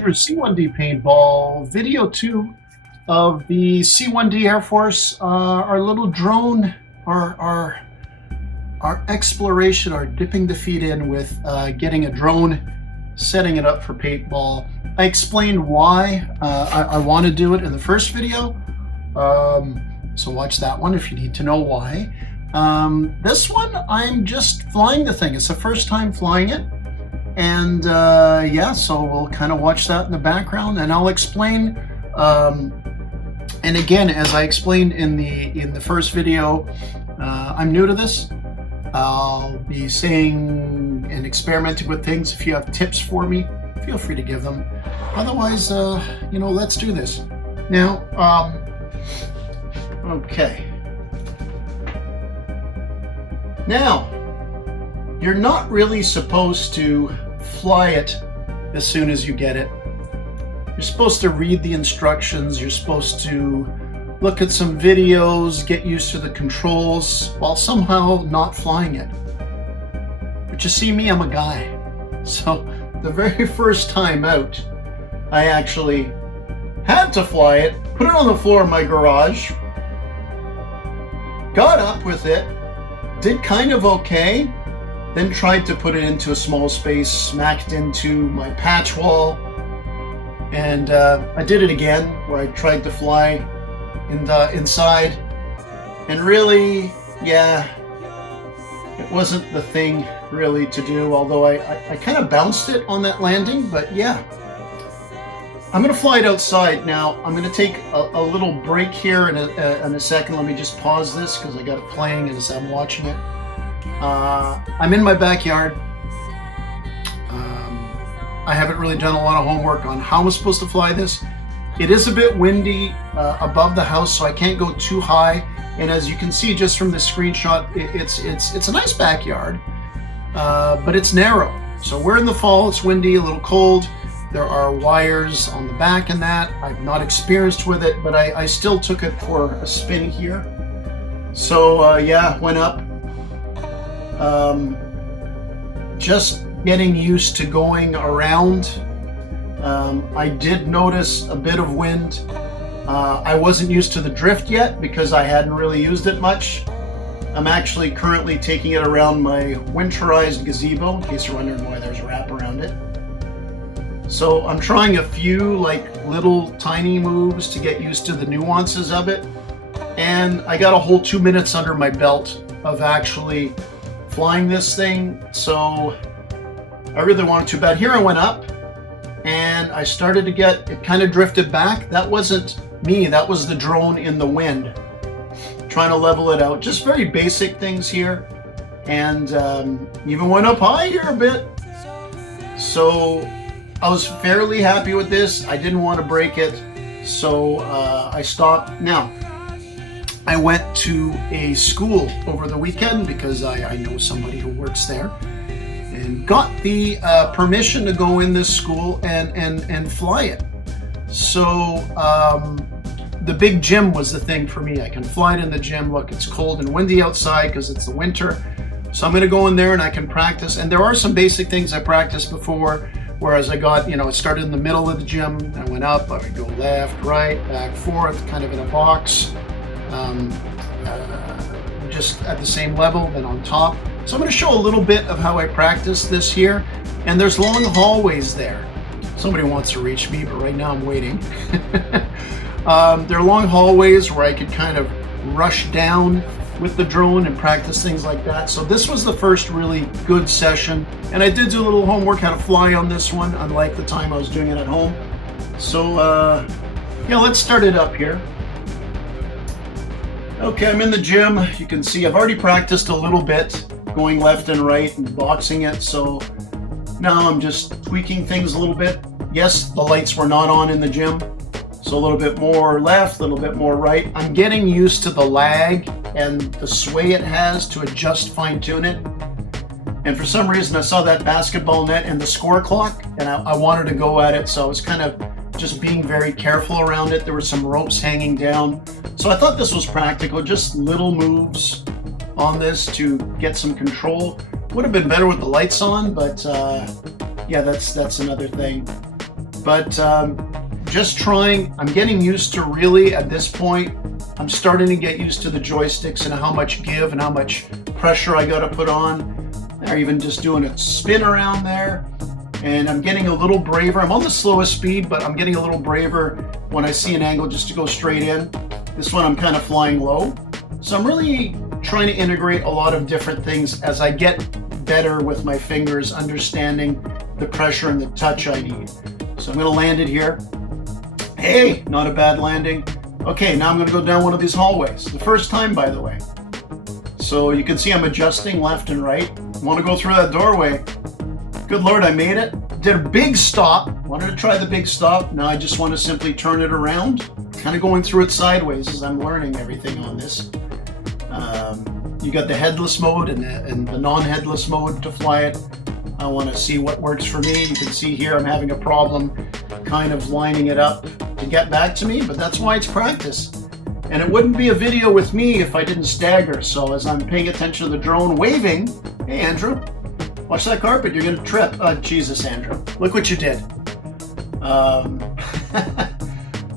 Andrew, C1D Paintball, video 2 of the C1D Air Force, our little drone, our exploration, our dipping the feet in with getting a drone, setting it up for paintball. I explained why I want to do it in the first video, so watch that one if you need to know why. This one, I'm just flying the thing. It's the first time flying it. And yeah, so we'll kind of watch that in the background, and I'll explain. And again, as I explained in the first video, I'm new to this. I'll be saying and experimenting with things. If you have tips for me, feel free to give them. Otherwise, you know, let's do this. Now, okay. Now, you're not really supposed to fly it as soon as you get it. You're supposed to read the instructions. You're supposed to look at some videos, get used to the controls, while somehow not flying it. But you see me, I'm a guy. So the very first time out, I actually had to fly it, put it on the floor of my garage, got up with it, did kind of okay, then tried to put it into a small space, smacked into my patch wall, and I did it again where I tried to fly inside, and really, yeah, it wasn't the thing really to do, although I kind of bounced it on that landing, but yeah. I'm going to fly it outside now. I'm going to take a little break here in a second. Let me just pause this because I got it playing as I'm watching it. I'm in my backyard. I haven't really done a lot of homework on how I'm supposed to fly this. It is a bit windy above the house, so I can't go too high. And as you can see just from this screenshot, it's a nice backyard, but it's narrow. So we're in the fall. It's windy, a little cold. There are wires on the back and that. I've not experienced with it, but I still took it for a spin here. So yeah, went up. Just getting used to going around. I did notice a bit of wind. I wasn't used to the drift yet because I hadn't really used it much. I'm actually currently taking it around my winterized gazebo, in case you're wondering why there's a wrap around it. So I'm trying a few like little tiny moves to get used to the nuances of it. And I got a whole 2 minutes under my belt of actually flying this thing. So I really wanted to, but here I went up and I started to get, it kind of drifted back. That wasn't me, that was the drone in the wind. Trying to level it out. Just very basic things here. And even went up high here a bit. So I was fairly happy with this. I didn't want to break it, so I stopped. Now, I went to a school over the weekend because I know somebody who works there, and got the permission to go in this school and fly it. So the big gym was the thing for me. I can fly it in the gym. Look, it's cold and windy outside because it's the winter. So I'm going to go in there and I can practice. And there are some basic things I practiced before. Whereas I got, you know, it started in the middle of the gym, I went up, I would go left, right, back, forth, kind of in a box, just at the same level, then on top. So I'm going to show a little bit of how I practice this here. And there's long hallways there. Somebody wants to reach me, but right now I'm waiting. There are long hallways where I could kind of rush down with the drone and practice things like that. So this was the first really good session, and I did do a little homework how to fly on this one, unlike the time I was doing it at home. So yeah, let's start it up here. Okay, I'm in the gym. You can see I've already practiced a little bit going left and right and boxing it, so now I'm just tweaking things a little bit. Yes, the lights were not on in the gym, so a little bit more left, a little bit more right. I'm getting used to the lag and the sway it has to adjust, fine-tune it. And for some reason I saw that basketball net and the score clock, and I wanted to go at it, so I was kind of just being very careful around it. There were some ropes hanging down, so I thought this was practical, just little moves on this to get some control. Would have been better with the lights on, but yeah, that's another thing. But just trying. I'm getting used to, really, at this point, I'm starting to get used to the joysticks and how much give and how much pressure I got to put on. Or even just doing a spin around there. And I'm getting a little braver. I'm on the slowest speed, but I'm getting a little braver when I see an angle just to go straight in. This one I'm kind of flying low. So I'm really trying to integrate a lot of different things as I get better with my fingers, understanding the pressure and the touch I need. So I'm going to land it here. Hey, not a bad landing. Okay, now I'm going to go down one of these hallways. The first time, by the way. So you can see I'm adjusting left and right. I want to go through that doorway. Good Lord, I made it. Did a big stop. Wanted to try the big stop. Now I just want to simply turn it around. Kind of going through it sideways as I'm learning everything on this. You got the headless mode and the non-headless mode to fly it. I want to see what works for me. You can see here I'm having a problem kind of lining it up to get back to me, but that's why it's practice. And it wouldn't be a video with me if I didn't stagger. So as I'm paying attention to the drone, waving, hey Andrew, watch that carpet, you're gonna trip. Jesus, Andrew, look what you did.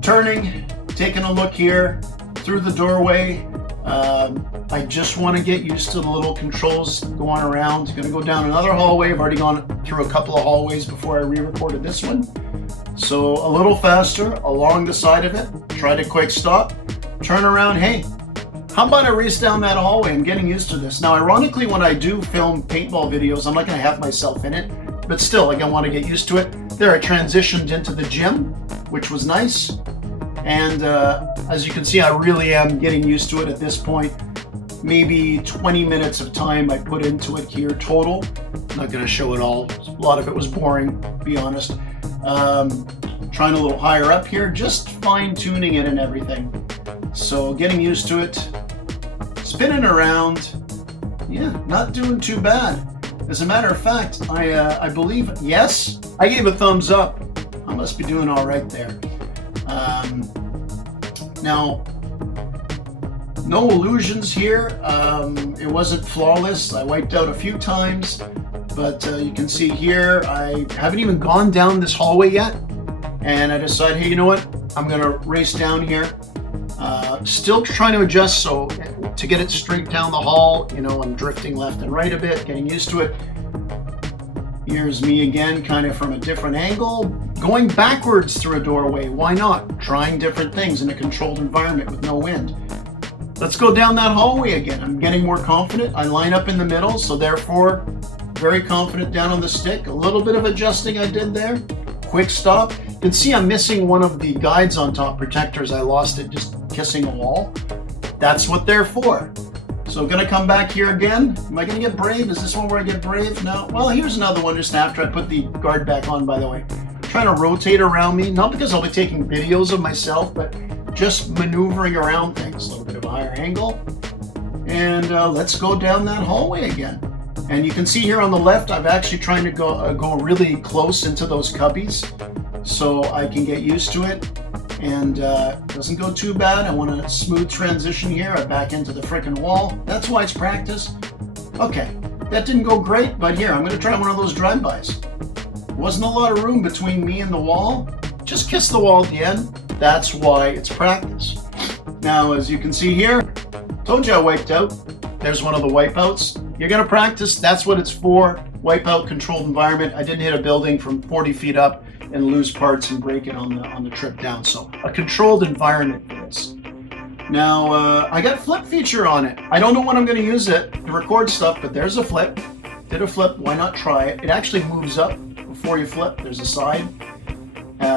Turning, taking a look here through the doorway. I just want to get used to the little controls going around. Gonna go down another hallway. I've already gone through a couple of hallways before I re-recorded this one. So a little faster along the side of it. Try to quick stop, turn around. Hey, how about I race down that hallway? I'm getting used to this. Now, ironically, when I do film paintball videos, I'm not gonna have myself in it, but still, like, I want to get used to it. There, I transitioned into the gym, which was nice. And as you can see, I really am getting used to it at this point. Maybe 20 minutes of time I put into it here total. I'm not gonna show it all. A lot of it was boring, to be honest. Trying a little higher up here, just fine tuning it and everything. So getting used to it, spinning around. Yeah, not doing too bad. As a matter of fact, I believe, yes, I gave a thumbs up. I must be doing all right there. Now, no illusions here. It wasn't flawless. I wiped out a few times, but you can see here, I haven't even gone down this hallway yet. And I decided, hey, you know what? I'm gonna race down here. Still trying to adjust so to get it straight down the hall. You know, I'm drifting left and right a bit, getting used to it. Here's me again, kind of from a different angle, going backwards through a doorway. Why not? Trying different things in a controlled environment with no wind. Let's go down that hallway again. I'm getting more confident. I line up in the middle, so therefore, very confident down on the stick. A little bit of adjusting I did there. Quick stop. You can see I'm missing one of the guides on top, protectors. I lost it just kissing a wall. That's what they're for. So gonna come back here again. Am I gonna get brave? Is this one where I get brave? No. Well, here's another one just after I put the guard back on, by the way. Trying to rotate around me, not because I'll be taking videos of myself, but just maneuvering around things. A little bit of a higher angle. And let's go down that hallway again. And you can see here on the left, I'm actually trying to go really close into those cubbies so I can get used to it. And doesn't go too bad. I want a smooth transition here. I back into the frickin' wall. That's why it's practice. Okay, that didn't go great, but here, I'm gonna try one of those drive-bys. Wasn't a lot of room between me and the wall. Just kiss the wall at the end. That's why it's practice. Now, as you can see here, told you I wiped out. There's one of the wipeouts. You're gonna practice, that's what it's for. Wipeout, controlled environment. I didn't hit a building from 40 feet up and lose parts and break it on the trip down. So a controlled environment for this. Now, I got flip feature on it. I don't know when I'm gonna use it to record stuff, but there's a flip. Did a flip, why not try it? It actually moves up before you flip. There's a side.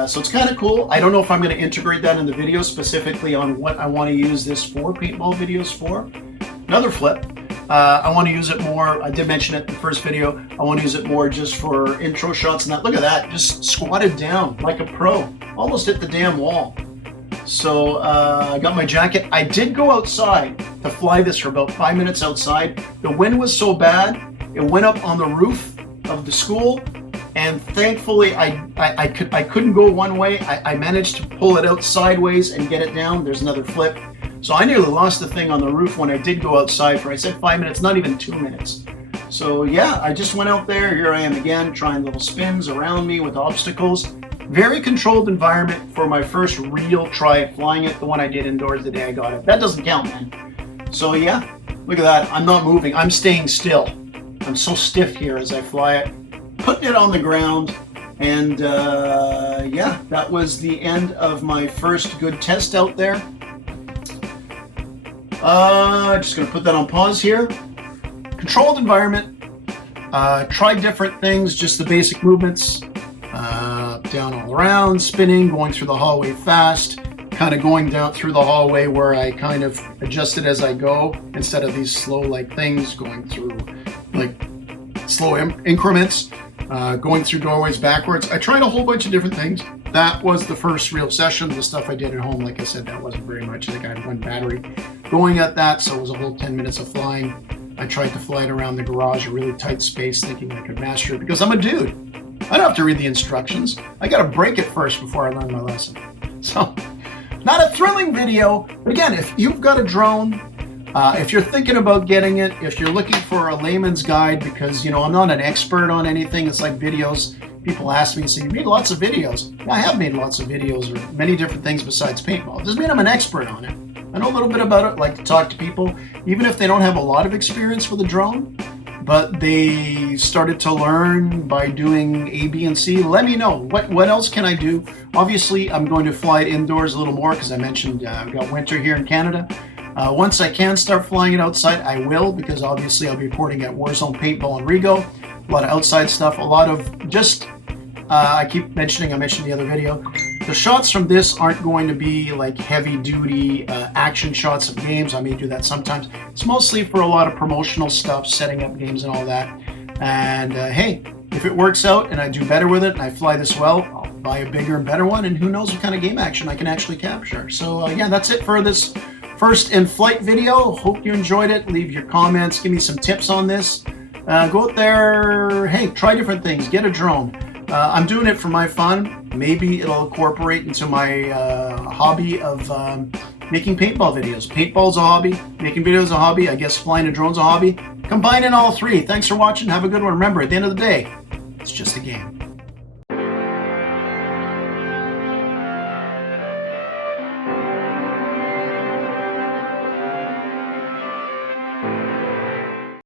So it's kind of cool. I don't know if I'm going to integrate that in the video specifically on what I want to use this for, paintball videos for. Another flip. I want to use it more. I did mention it in the first video. I want to use it more just for intro shots and that. Look at that. Just squatted down like a pro. Almost hit the damn wall. So I got my jacket. I did go outside to fly this for about 5 minutes outside. The wind was so bad, it went up on the roof of the school. And thankfully, I couldn't go one way. I managed to pull it out sideways and get it down. There's another flip. So I nearly lost the thing on the roof when I did go outside for, I said 5 minutes, not even 2 minutes. So yeah, I just went out there. Here I am again, trying little spins around me with obstacles. Very controlled environment for my first real try at flying it. The one I did indoors the day I got it. That doesn't count, man. So yeah, look at that. I'm not moving. I'm staying still. I'm so stiff here as I fly it. Putting it on the ground. And yeah, that was the end of my first good test out there. Just gonna put that on pause here. Controlled environment. Tried different things, just the basic movements. Down all around, spinning, going through the hallway fast, kind of going down through the hallway where I kind of adjust it as I go instead of these slow like things going through like slow increments, going through doorways backwards. I tried a whole bunch of different things. That was the first real session. The stuff I did at home, like I said, that wasn't very much. I think I had one battery going at that, so it was a whole 10 minutes of flying. I tried to fly it around the garage, a really tight space, thinking I could master it because I'm a dude. I don't have to read the instructions. I got to break it first before I learn my lesson. So, not a thrilling video, but again, if you've got a drone, if you're thinking about getting it, if you're looking for a layman's guide, because, you know, I'm not an expert on anything. It's like videos. People ask me and say, you made lots of videos. Yeah, I have made lots of videos or many different things besides paintball. It doesn't mean I'm an expert on it. I know a little bit about it, like to talk to people, even if they don't have a lot of experience with a drone, but they started to learn by doing A, B, and C. Let me know. What else can I do? Obviously, I'm going to fly it indoors a little more because I mentioned I've got winter here in Canada. Once I can start flying it outside, I will, because obviously I'll be reporting at Warzone, Paintball, and Rigo. A lot of outside stuff, a lot of just, I keep mentioning, I mentioned the other video, the shots from this aren't going to be like heavy duty action shots of games. I may do that sometimes. It's mostly for a lot of promotional stuff, setting up games and all that. And hey, if it works out and I do better with it and I fly this well, I'll buy a bigger and better one, and who knows what kind of game action I can actually capture. So yeah, that's it for this first in-flight video. Hope you enjoyed it. Leave your comments, give me some tips on this. Go out there, hey, try different things, get a drone. I'm doing it for my fun. Maybe it'll incorporate into my hobby of making paintball videos. Paintball's a hobby, making videos is a hobby, I guess flying a drone's a hobby. Combining all three. Thanks for watching, have a good one. Remember, at the end of the day, it's just a game.